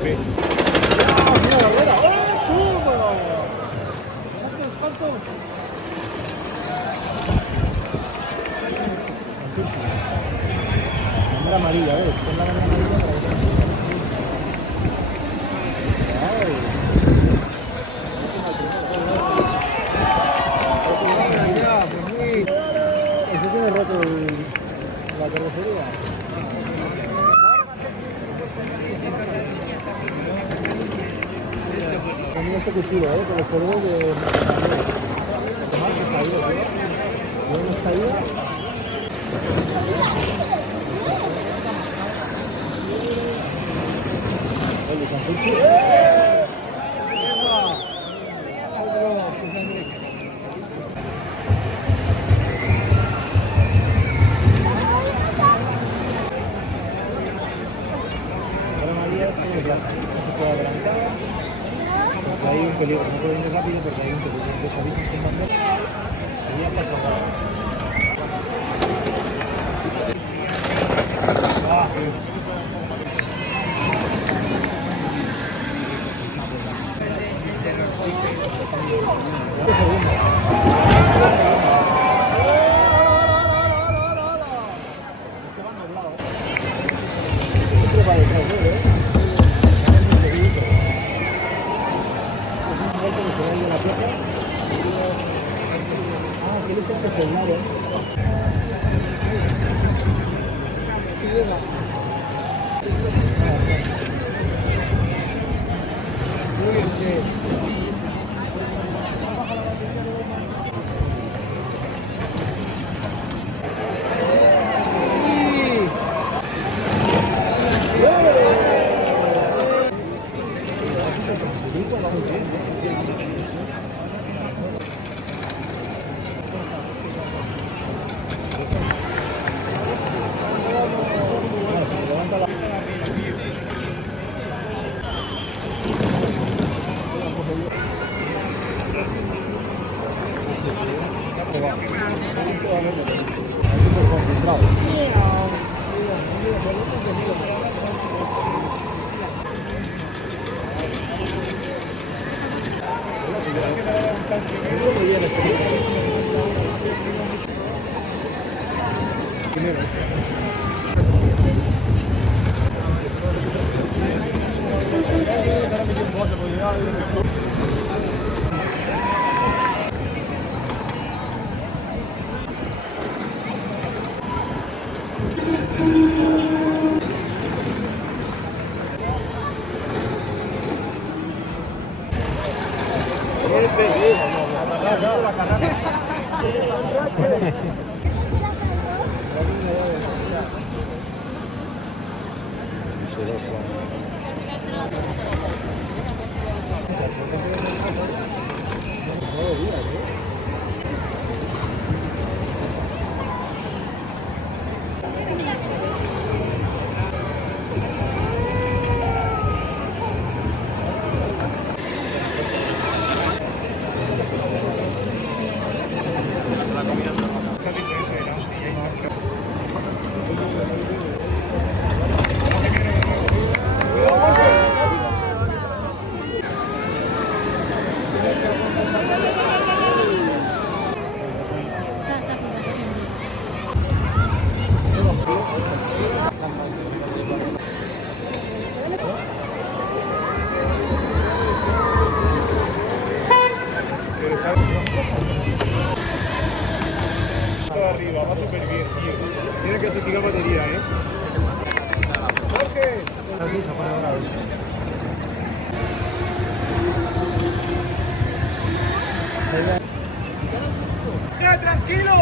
Pepe. La amarilla, ¿ves? Con la bandera amarilla para que eso tiene roto la carrocería. También este cuchillo, con los polvos de... ¿Bien está ahí? No se puede adelantar, porque hay un peligro, no puede ir rápido porque hay un peligro. Entonces avisan con bandera, sería pasado. Siempre va detrás de él, ¿eh? Ah, que él es el que se muere. Arriba, va súper bien, tío. Tiene que sustituir batería, ¿eh? ¡Jorge! ¡Tranquilo!